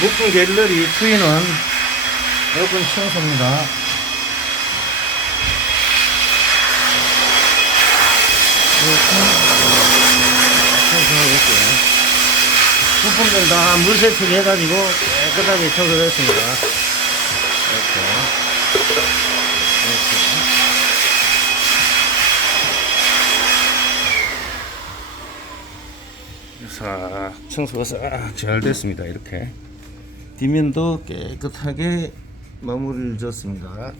목공 갤러리 트위는 에어컨 청소입니다. 청소하고 있고요. 부품들 다 물세척 해가지고 깨끗하게 청소됐습니다. 이렇게. 싹 청소가 싹 잘 됐습니다. 이렇게 뒷면도 깨끗하게 마무리를 졌습니다.